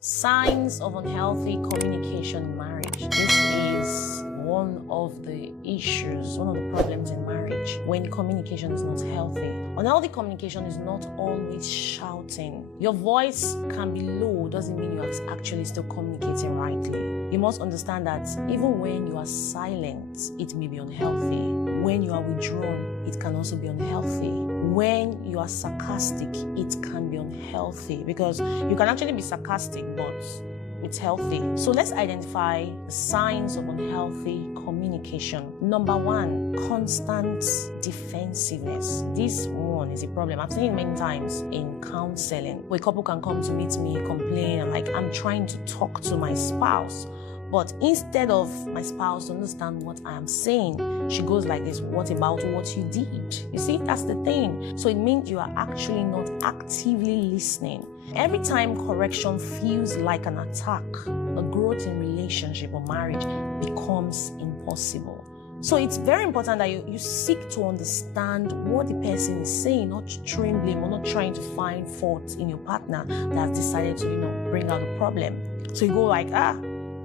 Signs of unhealthy communication in marriage. This is one of the issues, one of the problems in marriage when communication is not healthy. Unhealthy communication is not always shouting. Your voice can be low, doesn't mean you are actually still communicating rightly. You must understand that even when you are silent, it may be unhealthy. When you are withdrawn, it can also be unhealthy. When you are sarcastic, it can be unhealthy because you can actually be sarcastic, but it's healthy. So let's identify the signs of unhealthy communication. Number one, constant defensiveness. This one is a problem. I've seen it many times in counseling where a couple can come to meet me, complain, and I'm trying to talk to my spouse. But instead of my spouse to understand what I am saying, she goes like this: what about what you did? You see, that's the thing. So it means you are actually not actively listening. Every time correction feels like an attack, the growth in relationship or marriage becomes impossible. So it's very important that you seek to understand what the person is saying, not throwing blame or not trying to find fault in your partner that has decided to, bring out the problem. So you go like,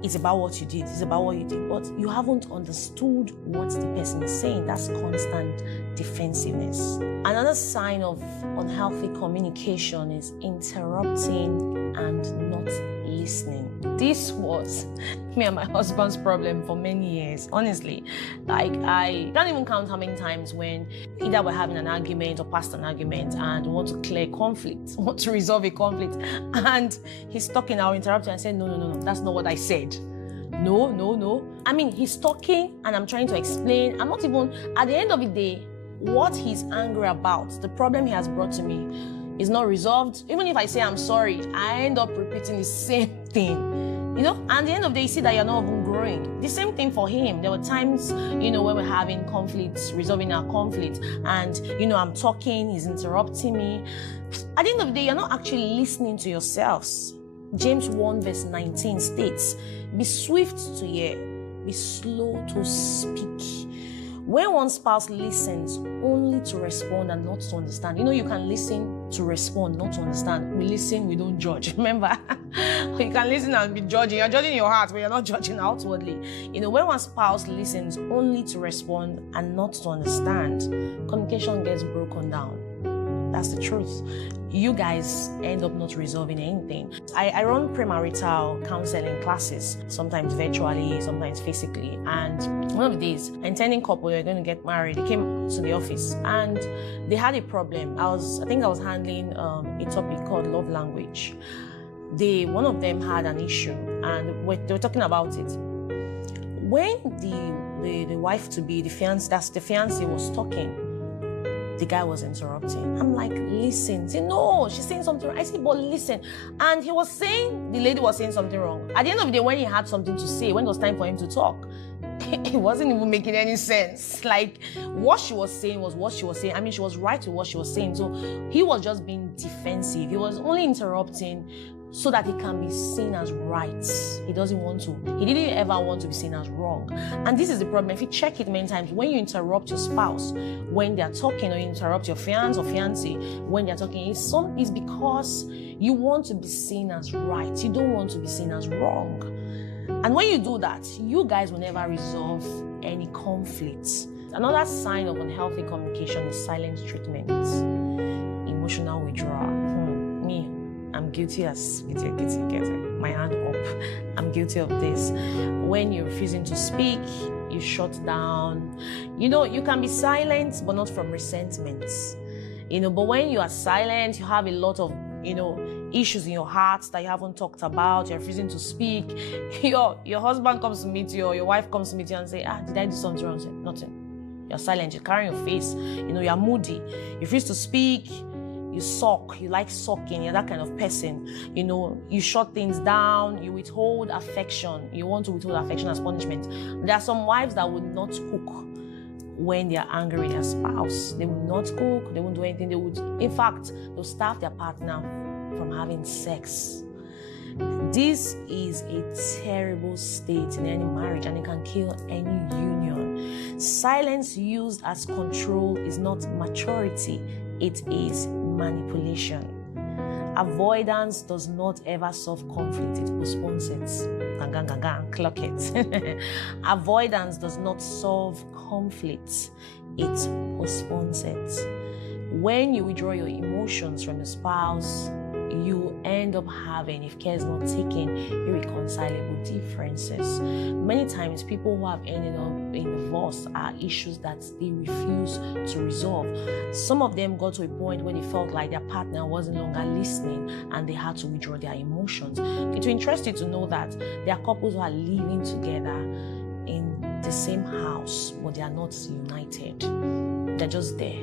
it's about what you did, it's about what you did, but you haven't understood what the person is saying. That's constant defensiveness. Another sign of unhealthy communication is interrupting and not listening. This was me and my husband's problem for many years, honestly. I can't even count how many times when either we're having an argument or past an argument and want to clear conflict, want to resolve a conflict, and he's talking, I'll interrupt him and say, no, that's not what I said. No. I mean, he's talking and I'm trying to explain. I'm not even, at the end of the day, what he's angry about, the problem he has brought to me, is not resolved. Even if I say I'm sorry, I end up repeating the same thing. And at the end of the day, you see that you're not even growing. The same thing for him. There were times, when we're having conflicts, resolving our conflict, and, I'm talking, he's interrupting me. At the end of the day, you're not actually listening to yourselves. James 1 verse 19 states, be swift to hear, be slow to speak. When one spouse listens only to respond and not to understand, you can listen to respond, not to understand. We listen, we don't judge. Remember? You can listen and be judging. You're judging your heart, but you're not judging outwardly. When one spouse listens only to respond and not to understand, communication gets broken down. That's the truth. You guys end up not resolving anything. I run premarital counseling classes, sometimes virtually, sometimes physically. And one of the days, an intending couple, they were going to get married. They came to the office and they had a problem. I think I was handling a topic called love language. One of them had an issue and they were talking about it. When the wife-to-be, the fiancé was talking, the guy was interrupting. I'm like, listen. Say, no, she's saying something wrong. I said, but listen. And the lady was saying something wrong. At the end of the day, when he had something to say, when it was time for him to talk, it wasn't even making any sense. Like, what she was saying was what she was saying. I mean, she was right with what she was saying. So he was just being defensive. He was only interrupting so that he can be seen as right. He didn't ever want to be seen as wrong. And this is the problem. If you check it many times, when you interrupt your spouse when they're talking, or you interrupt your fiancé or fiancée when they're talking, it's because you want to be seen as right. You don't want to be seen as wrong. And when you do that, you guys will never resolve any conflicts. Another sign of unhealthy communication is silent treatment, emotional withdrawal. I'm guilty as kitty, my hand up. I'm guilty of this. When you're refusing to speak, you shut down. You can be silent, but not from resentment. But when you are silent, you have a lot of, issues in your heart that you haven't talked about. You're refusing to speak. Your husband comes to meet you, or your wife comes to meet you and say, did I do something wrong? Say, nothing. You're silent. You're carrying your face. You're moody. You refuse to speak. You sulk, you like sulking, you're that kind of person. You shut things down, you withhold affection. You want to withhold affection as punishment. There are some wives that would not cook when they are angry with their spouse. They will not cook, they won't do anything. In fact, they'll stop their partner from having sex. This is a terrible state in any marriage, and it can kill any union. Silence used as control is not maturity, it is manipulation. Avoidance does not ever solve conflict, it postpones it. Clock it. Avoidance does not solve conflict, it postpones it. When you withdraw your emotions from your spouse, you end up having, if care is not taken, irreconcilable differences. Many times, people who have ended up in divorce are issues that they refuse to resolve. Some of them got to a point where they felt like their partner wasn't longer listening and they had to withdraw their emotions. It will interest you to know that there are couples who are living together in the same house, but they are not united. They're just there.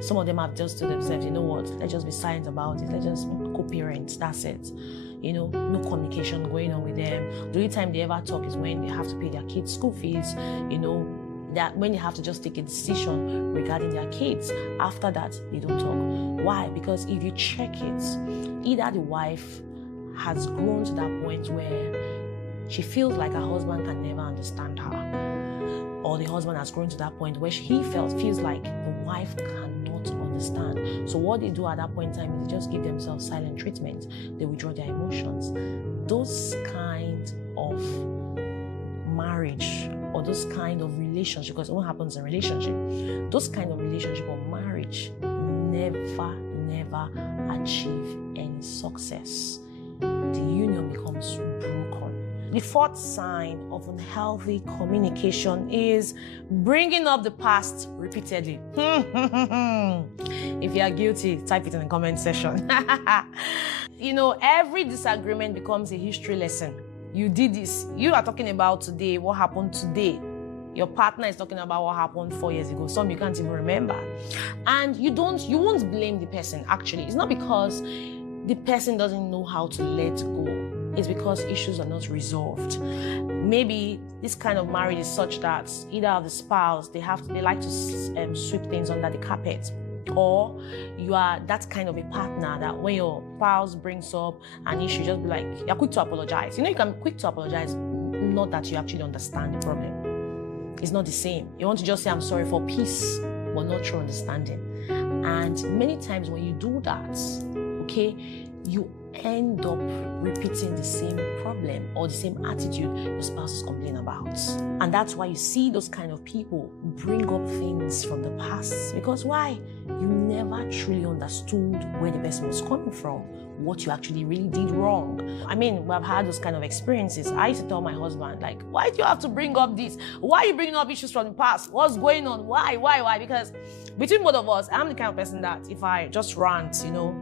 Some of them have just told themselves, you know what, let's just be silent about it. Let's just co-parent, that's it. You know, no communication going on with them. The only time they ever talk is when they have to pay their kids' school fees, you know, that when they have to just take a decision regarding their kids. After that, they don't talk. Why? Because if you check it, either the wife has grown to that point where she feels like her husband can never understand her, or the husband has grown to that point where he feels like the wife cannot understand. So what they do at that point in time is they just give themselves silent treatment. They withdraw their emotions. Those kind of marriage or those kind of relationship, because what happens in relationship, those kind of relationship or marriage never achieve any success. The union becomes broken. The fourth sign of unhealthy communication is bringing up the past repeatedly. If you are guilty, type it in the comment section. You know, every disagreement becomes a history lesson. You did this. You are talking about today, what happened today. Your partner is talking about what happened 4 years ago. Some you can't even remember. And you won't blame the person, actually. It's not because the person doesn't know how to let go. It's because issues are not resolved. Maybe this kind of marriage is such that either of the spouse, they like to sweep things under the carpet. Or you are that kind of a partner that when your spouse brings up an issue, just be like, you're quick to apologize. You know, you can be quick to apologize, not that you actually understand the problem. It's not the same. You want to just say, I'm sorry for peace, but not true understanding. And many times when you do that, okay, you end up repeating the same problem or the same attitude your spouse is complaining about. And that's why you see those kind of people bring up things from the past. Because why? You never truly understood where the person was coming from, what you actually really did wrong. I mean, we've had those kind of experiences. I used to tell my husband, like, why do you have to bring up this? Why are you bringing up issues from the past? What's going on? Why? Because between both of us, I'm the kind of person that if I just rant, you know,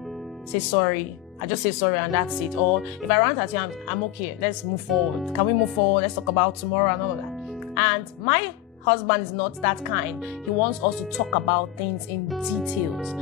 say sorry, I just say sorry and that's it. Or if I rant at you, I'm okay. Let's move forward. Can we move forward? Let's talk about tomorrow and all of that. And my husband is not that kind. He wants us to talk about things in details.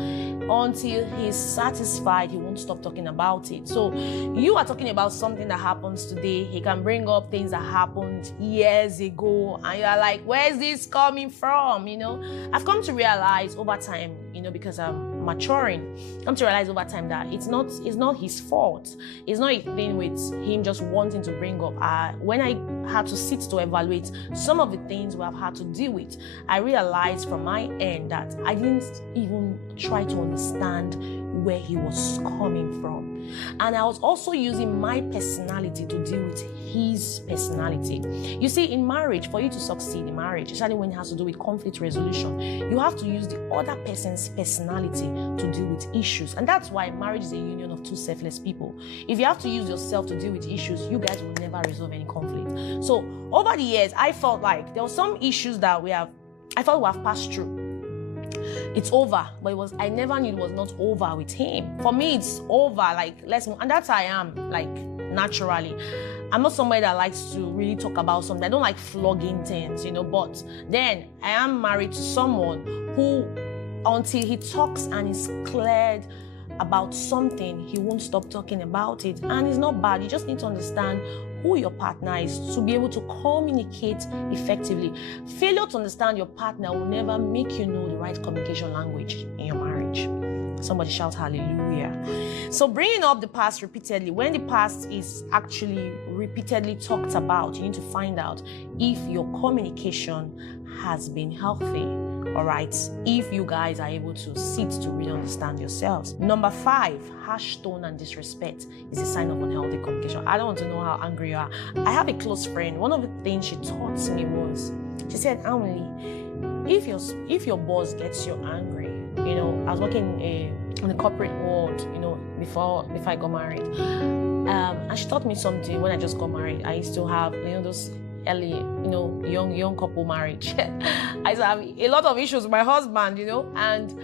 Until he's satisfied, he won't stop talking about it. So you are talking about something that happens today. He can bring up things that happened years ago. And you're like, where's this coming from? You know, I've come to realize over time, you know, because I'm maturing, come to realize over time that it's not his fault. It's not a thing with him just wanting to bring up. When I had to sit to evaluate some of the things we have had to deal with, I realized from my end that I didn't even try to understand where he was coming from. And I was also using my personality to deal with his personality. You see, in marriage, for you to succeed in marriage, especially when it has to do with conflict resolution, you have to use the other person's personality to deal with issues. And that's why marriage is a union of two selfless people. If you have to use yourself to deal with issues, you guys will never resolve any conflict. So over the years, I felt like there were some issues that I thought we have passed through. It's over, but I never knew it was not over with him. For me, it's over, like, let's move. And that's how I am, like, naturally. I'm not somebody that likes to really talk about something. I don't like flogging things, you know, but then I am married to someone who, until he talks and is cleared about something, he won't stop talking about it. And it's not bad. You just need to understand who your partner is to be able to communicate effectively. Failure to understand your partner will never make you know the right communication language in your marriage. Somebody shout hallelujah. So bringing up the past repeatedly, when the past is actually repeatedly talked about, you need to find out if your communication has been healthy all right, if you guys are able to sit to really understand yourselves. Number 5, harsh tone and disrespect is a sign of unhealthy communication. I don't want to know how angry you are. I have a close friend. One of the things she taught me was, she said, ANWINLI, if your boss gets you angry, you know, I was working in the corporate world, you know, before I got married, and she taught me something. When I just got married, I used to have, you know, those early, you know, young couple marriage. I used to have a lot of issues with my husband, you know, and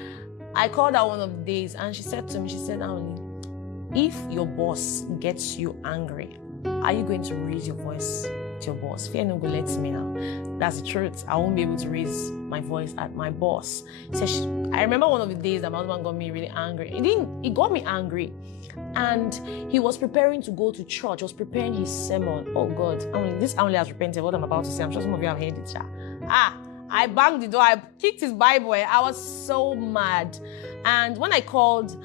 I called her one of the days, and she said to me, she said, ANWINLI, if your boss gets you angry, are you going to raise your voice to your boss? Fear no go let me now. That's the truth. I won't be able to raise my voice at my boss. So I remember one of the days that my husband got me really angry. He got me angry, and he was preparing to go to church. He was preparing his sermon. Oh God, this ANWINLI has repented. What I'm about to say, I'm sure some of you have heard it. I banged the door. I kicked his Bible. I was so mad. And when I called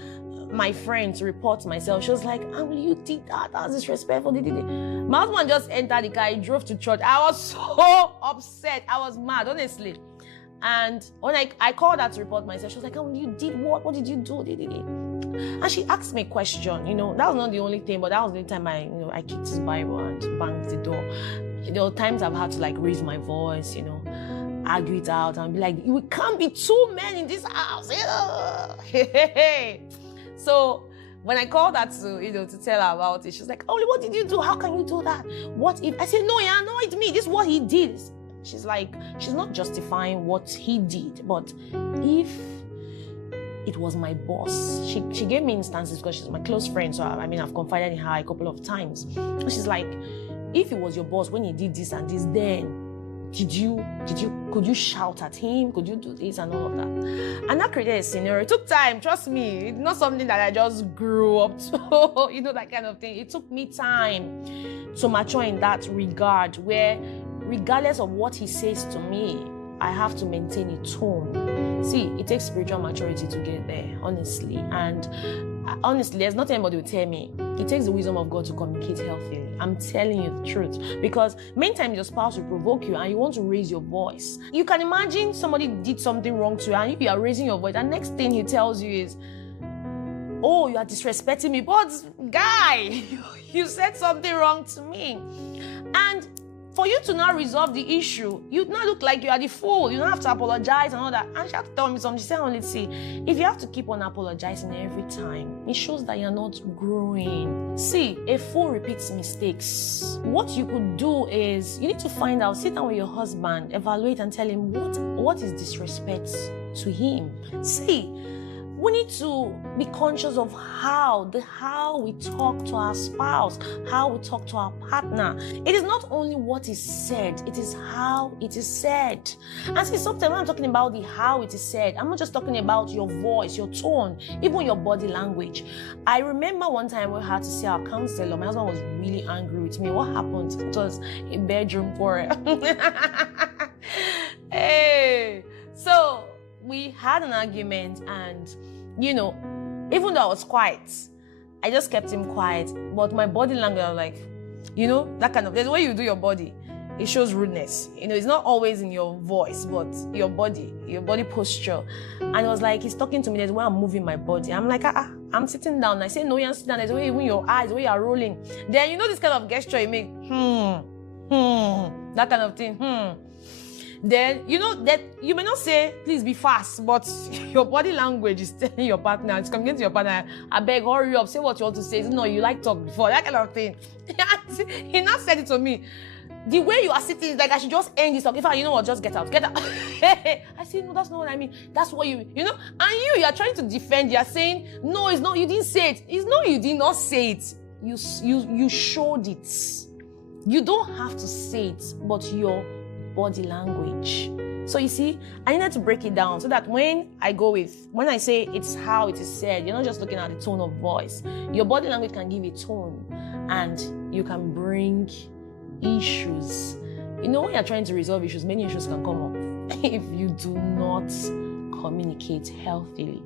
my friend to report myself, she was like, ANWINLI, you did that. That was disrespectful. My husband just entered the car. He drove to church. I was so upset. I was mad, honestly. And when I called her to report myself, she was like, ANWINLI, you did what? What did you do? And she asked me a question. You know, that was not the only thing, but that was the time I kicked his Bible and banged the door. There were times I've had to like raise my voice, you know, argue it out and be like, we can't be 2 men in this house. So when I called her to, you know, to tell her about it, she's like, ANWINLI, what did you do? How can you do that? What if? I said, no, it's me. This is what he did. She's like, she's not justifying what he did, but if it was my boss, she gave me instances because she's my close friend. So I mean, I've confided in her a couple of times. And she's like, if it was your boss when he did this and this, then could you shout at him? Could you do this and all of that? And that created a scenario. It took time, trust me. It's not something that I just grew up to, you know, that kind of thing. It took me time to mature in that regard, where regardless of what he says to me, I have to maintain a tone. See, it takes spiritual maturity to get there, honestly. And honestly, there's nothing anybody will tell me. It takes the wisdom of God to communicate healthily. I'm telling you the truth. Because many times your spouse will provoke you and you want to raise your voice. You can imagine somebody did something wrong to you and if you are raising your voice, the next thing he tells you is, oh, you are disrespecting me. But guy, you said something wrong to me. And for you to now resolve the issue, you now look like you are the fool. You don't have to apologize and all that. And she had to tell me something. She said, "Only see, if you have to keep on apologizing every time, it shows that you're not growing. See, a fool repeats mistakes. What you could do is, you need to find out, sit down with your husband, evaluate and tell him what is disrespect to him. See, we need to be conscious of how we talk to our spouse, how we talk to our partner. It is not only what is said, it is how it is said. And see, sometimes when I'm talking about the how it is said, I'm not just talking about your voice, your tone, even your body language. I remember one time we had to see our counselor. My husband was really angry with me. What happened? It was a bedroom quarrel. Hey, so we had an argument, and you know, even though I was quiet, I just kept him quiet. But my body language, I was like, you know, that kind of, there's the way you do your body, it shows rudeness. You know, it's not always in your voice, but your body posture. And it was like, he's talking to me, there's the way I'm moving my body. I'm like, I'm sitting down. I say, no, you're sitting down. There's the way even your eyes, the way you're rolling. Then, you know, this kind of gesture you make, that kind of thing, Then, you know, that you may not say, please be fast, but your body language is telling your partner, it's coming to your partner, I beg, hurry up, say what you want to say. No, you like talk before, that kind of thing. He now said it to me. The way you are sitting is like, I should just end this talk. If you know what, just get out. I say, no, that's not what I mean. That's what you know, and you are trying to defend, you're saying, no, it's not, you didn't say it. It's not, you did not say it. You showed it. You don't have to say it, but your body language. So you see, I needed to break it down so that when I say it's how it is said, you're not just looking at the tone of voice. Your body language can give a tone and you can bring issues. You know, when you're trying to resolve issues, many issues can come up if you do not communicate healthily.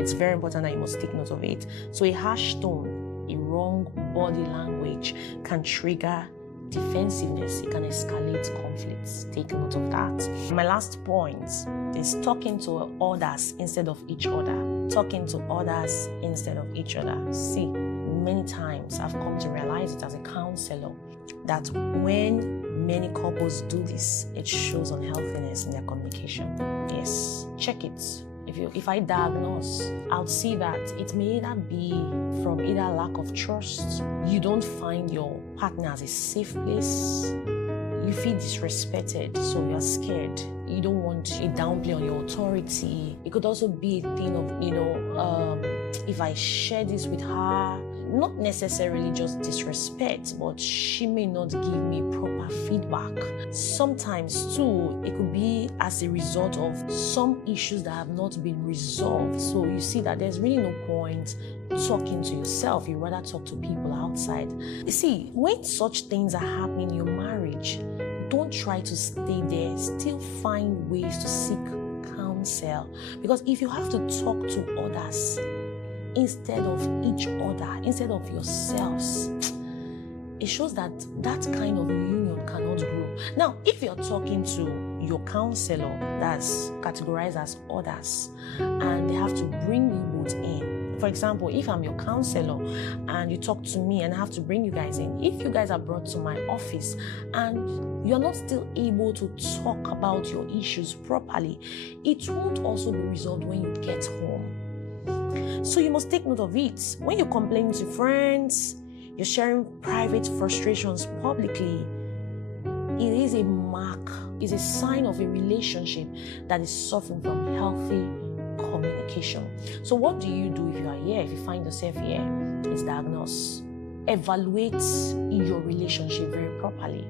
It's very important that you must take note of it. So a harsh tone, a wrong body language can trigger defensiveness, it can escalate conflicts. Take note of that. My last point is talking to others instead of each other. Talking to others instead of each other. See, many times I've come to realize it as a counselor that when many couples do this, it shows unhealthiness in their communication. Yes, check it. If I diagnose, I'll see that it may either be from either lack of trust, you don't find your partner as a safe place, you feel disrespected, so you're scared. You don't want a downplay on your authority. It could also be a thing of, if I share this with her, not necessarily just disrespect, but she may not give me proper feedback. Sometimes too, it could be as a result of some issues that have not been resolved. So you see that there's really no point talking to yourself. You rather talk to people outside. You see, when such things are happening in your marriage, don't try to stay there. Still find ways to seek counsel. Because if you have to talk to others instead of each other, instead of yourselves, it shows that that kind of union cannot grow. Now, if you're talking to your counselor that's categorized as others and they have to bring you both in, for example, if I'm your counselor and you talk to me and I have to bring you guys in, if you guys are brought to my office and you're not still able to talk about your issues properly, it won't also be resolved when you get home. So you must take note of it. When you complain to friends, you're sharing private frustrations publicly, it is a mark, it's a sign of a relationship that is suffering from healthy communication. So what do you do if you are here? If you find yourself here, it's diagnose. Evaluate your relationship very properly.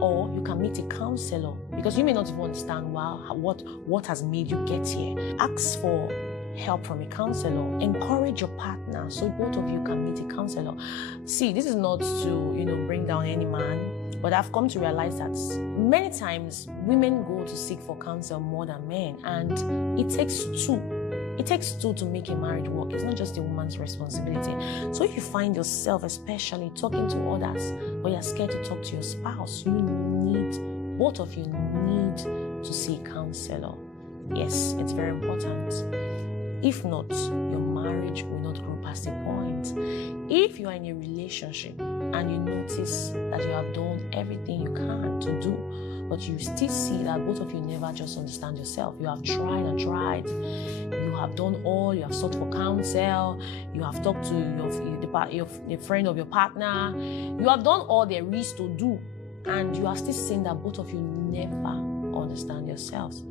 Or you can meet a counselor because you may not even understand what has made you get here. Ask for help from a counselor. Encourage your partner so both of you can meet a counselor. See, this is not to bring down any man, but I've come to realize that many times women go to seek for counsel more than men, and it takes two. It takes two to make a marriage work. It's not just the woman's responsibility. So if you find yourself especially talking to others, but you're scared to talk to your spouse, both of you need to see a counselor. Yes, it's very important. If not, your marriage will not grow past the point. If you are in a relationship and you notice that you have done everything you can to do, but you still see that both of you never just understand yourself. You have tried and tried. You have done all. You have sought for counsel. You have talked to the friend of your partner. You have done all there is to do. And you are still saying that both of you never understand yourselves.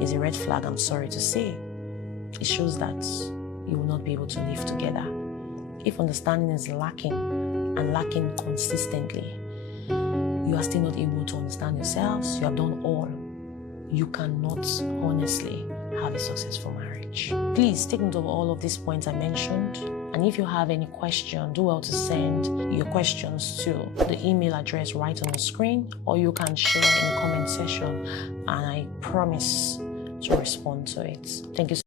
It's a red flag, I'm sorry to say. It shows that you will not be able to live together. If understanding is lacking and lacking consistently, you are still not able to understand yourselves. You have done all. You cannot honestly have a successful marriage. Please take note of all of these points I mentioned. And if you have any question, do well to send your questions to the email address right on the screen, or you can share in the comment section and I promise to respond to it. Thank you so much.